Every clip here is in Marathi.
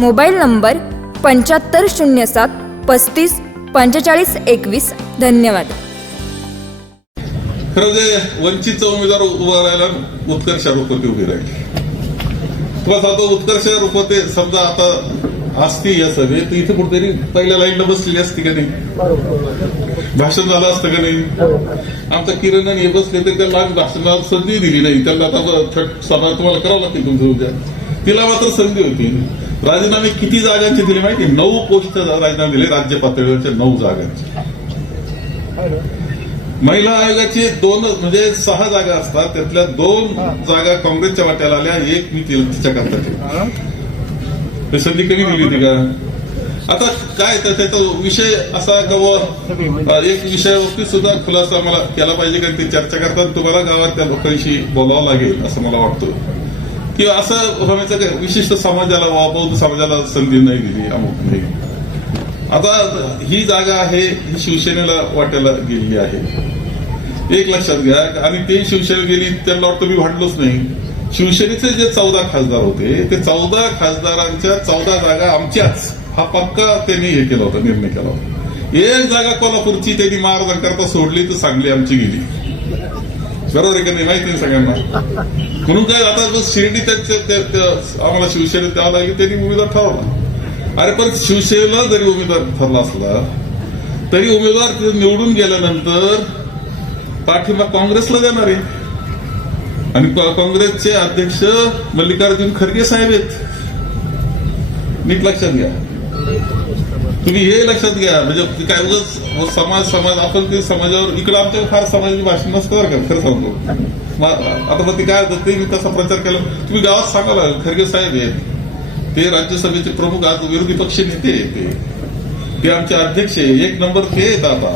mobile number पंच्याहत्तर शून्य सात पस्तीस पंचेचाळीस एकवीस. धन्यवाद. खरं जे वंचितचा उमेदवार उभा राहिला उत्कर्ष रूपवती उभी राहिली. तुम्हाला सांगतो उत्कर्ष रूपते समजा आता असती या सभेत इथे कुठेतरी पहिल्या लाईनला बसलेली असती का नाही? भाषण झालं असतं का नाही? आमचा किरण हे बसले तर त्यांना आम्ही भाषणाला संधी दिली नाही. त्यांना आता सभा तुम्हाला करावं लागतील तुमचं उद्या. तिला मात्र संधी होती. राजीनामे किती जागांचे दिले माहिती? नऊ पोस्ट राजीनामे दिले राज्य पातळीवरच्या नऊ जागांचे. महिला आयोगाची दोन म्हणजे सहा जागा असतात त्यातल्या दोन जागा काँग्रेसच्या वाट्याला आल्या एक मी ति- तिच्याकरता ठेवली संधी कमी दिली होती का? आता काय तर त्याचा विषय असा बुवा, एक विषयावरती सुद्धा खुलासा मला केला पाहिजे कारण ते चर्चा करताना तुम्हाला गावात त्या लोकांशी बोलावं लागेल असं मला वाटतं. किंवा असं होण्याचं विशिष्ट समाजाला वा बौद्ध समाजाला संधी नाही दिली अमुक नाही आता ही जागा आहे ही शिवसेनेला वाट्याला गेलेली आहे. एक लक्षात घ्या आणि ते शिवसेना गेली त्यांना वाटतं मी भांडलोच नाही. शिवसेनेचे जे चौदा खासदार होते ते चौदा खासदारांच्या चौदा जागा आमच्याच. हा पक्का त्यांनी हे केला होता निर्णय केला होता. एक जागा कोल्हापूरची त्यांनी महाराजांकरता सोडली तर सांगली आमची गेली. बरोबर आहे का नाही? माहिती नाही सगळ्यांना. म्हणून काय आता बस शिर्डी त्यांच्या त्या- आम्हाला शिवसेनेत द्यावं लागली त्यांनी उमेदवार ठरवला. अरे पण शिवसेनेला जरी उमेदवार ठरला असला तरी उमेदवार तिथे निवडून गेल्यानंतर पाठिंबा काँग्रेसला देणार आहे. आणि काँग्रेसचे अध्यक्ष मल्लिकार्जुन खरगे साहेब आहेत. नीट लक्षात घ्या. तुम्ही हे लक्षात घ्या. म्हणजे काय उगाच समाज समाज आपण ते समाजावर इकडं आमच्या फार समाजाची भाषण नसतं बरं का खरं सांगतो. मग आता मग ते काय होतं ते मी तसा प्रचार केला. तुम्ही गावात सांगा खरगे साहेब आहेत. ते राज्यसभेचे प्रमुख आज विरोधी पक्ष नेते आहेत ते. ते आमचे अध्यक्ष आहे एक नंबर ते आहेत आता.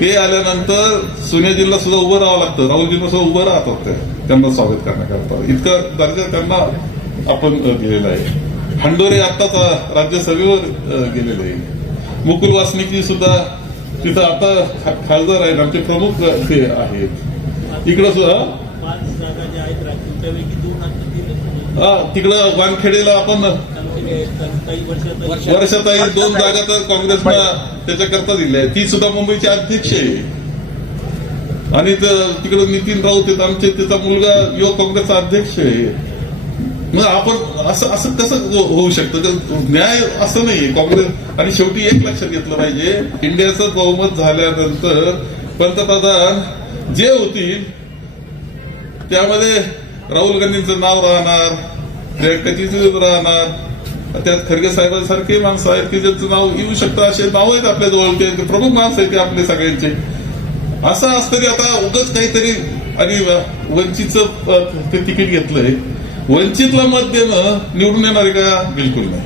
ते आल्यानंतर सोनियाजींना सुद्धा उभं राहावं लागतं. राहुलजींना सुद्धा उभं राहतात त्यांना स्वागत करण्याकरता. इतका दर्जा त्यांना आपण दिलेला आहे. भांडोरे आत्ताच राज्य राज्यसभेवर गेलेले आहे. मुकुल वासनिकजी सुद्धा तिथं आता खासदार आहेत. आमचे प्रमुख ते आहेत. इकडं सुद्धा हा, तिकडं वानखेडेला आपण वर्षात वर्षाताई दोन जागा तर काँग्रेसनं त्याच्याकरता दिल्या ती सुद्धा मुंबईचे अध्यक्ष आहे. आणि तिकडं नितीन राऊत आहेत. आमचे त्याचा मुलगा युवक काँग्रेसचा अध्यक्ष आहे. मग आपण असं असं कसं हो-, होऊ शकतं? न्याय असं नाहीये. काँग्रेस आणि शेवटी एक लक्षात घेतलं पाहिजे इंडियाचं बहुमत झाल्यानंतर पंतप्रधान जे होतील त्यामध्ये राहुल गांधींचं नाव राहणार प्रियंकाजीचं राहणार त्यात खरगे साहेबांसारखे माणसं आहेत की ज्यांचं नाव येऊ शकतं असे नाव आहेत आपल्या जवळ ते प्रमुख माणसं आहेत ते आपले सगळ्यांचे. असं असतं की आता उगच काहीतरी आणि वंचितचं ते तिकीट घेतलंय. वंचितला मत देणं निवडून येणार आहे का? बिलकुल नाही.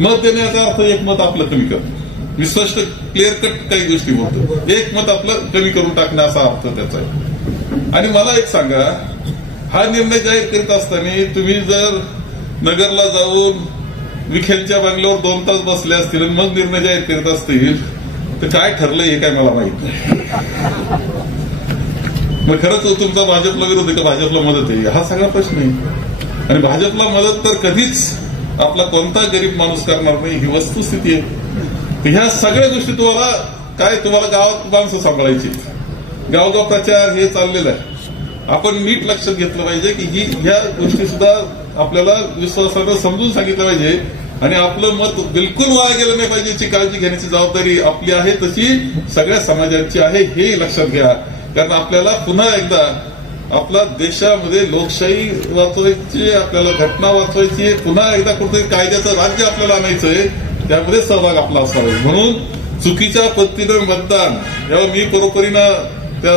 मत देण्याचा अर्थ एक मत आपलं कमी करतो. मी स्पष्ट क्लिअर कट काही गोष्टी बोलतो. एक मत आपलं कमी करून टाकणं असा अर्थ त्याचा आहे. आणि मला एक सांगा हा निर्णय जाहीर करीत असताना तुम्ही जर नगरला जाऊन विखेलच्या बंगल्यावर दोन तास बसले असतील आणि मग निर्णय जाहीर करीत असतील तर काय ठरलंय हे काय मला माहीत नाही. मग खरंच तुमचा भाजपला विरोध आहे का? भाजपला मदत आहे? हा सगळा प्रश्न आहे. आणि भाजपला मदत तर कधीच आपला कोणता गरीब माणूस करणार नाही ही वस्तुस्थिती आहे. ह्या सगळ्या गोष्टी तुम्हाला काय तुम्हाला गावात माणसं सांभाळायची? गावगाव प्रचार हे चाललेलं आहे. आपण नीट लक्षात घेतलं पाहिजे की ही ह्या गोष्टी सुद्धा आपल्याला विश्वासानं समजून सांगितलं पाहिजे आणि आपलं मत बिलकुल वाया गेलं नाही पाहिजे याची काळजी घेण्याची जबाबदारी आपली आहे तशी सगळ्या समाजाची आहे हे लक्षात घ्या. कारण आपल्याला पुन्हा एकदा आपला देशामध्ये लोकशाही वाचवायची आपल्याला घटना वाचवायची आहे. पुन्हा एकदा कुठेतरी कायद्याचं राज्य आपल्याला आणायचं आहे. त्यामध्ये सहभाग आपला असावा म्हणून चुकीच्या पद्धतीनं मतदान यावर मी बरोबरीनं त्या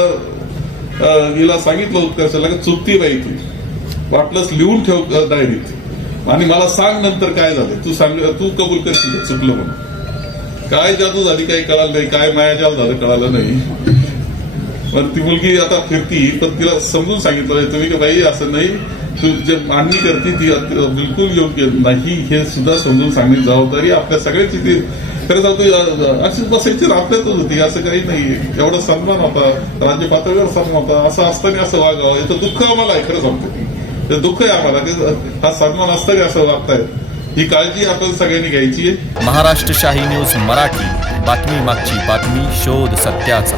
हिला सांगितलं उत्कर्षाला की चुकती बाई तू. वाटलंच लिहून ठेव डायरीत. आणि मला सांग नंतर काय झालं. तू सांग तू कबूल करशील चुकलं म्हणून. काय जादू झाली काही कळालं नाही. काय मायाजाल झालं कळालं नाही. पण ती मुलगी आता फिरती पण तिला समजून सांगितलं तुम्ही की बाई असं नाही. तू जे मांडणी करते ती बिलकुल योग्य नाही. हे सुद्धा समजून सांगण्याची जबाबदारी आपल्या सगळ्याची ती खरं सांगतो अशीच बसायची आपल्यातच होती. असं काही नाही. एवढा सन्मान होता. राज्य पातळीवर सन्मान होता. असं असताना असं वागावं. याचं दुःख आम्हाला आहे खरं सांगतो. ते दुःख आहे आम्हाला. की हा सन्मान असताना असं वागतायत. ही काळजी आपण सगळ्यांनी घ्यायची आहे. महाराष्ट्र शाही न्यूज मराठी. बातमी मागची बातमी शोध सत्याचा.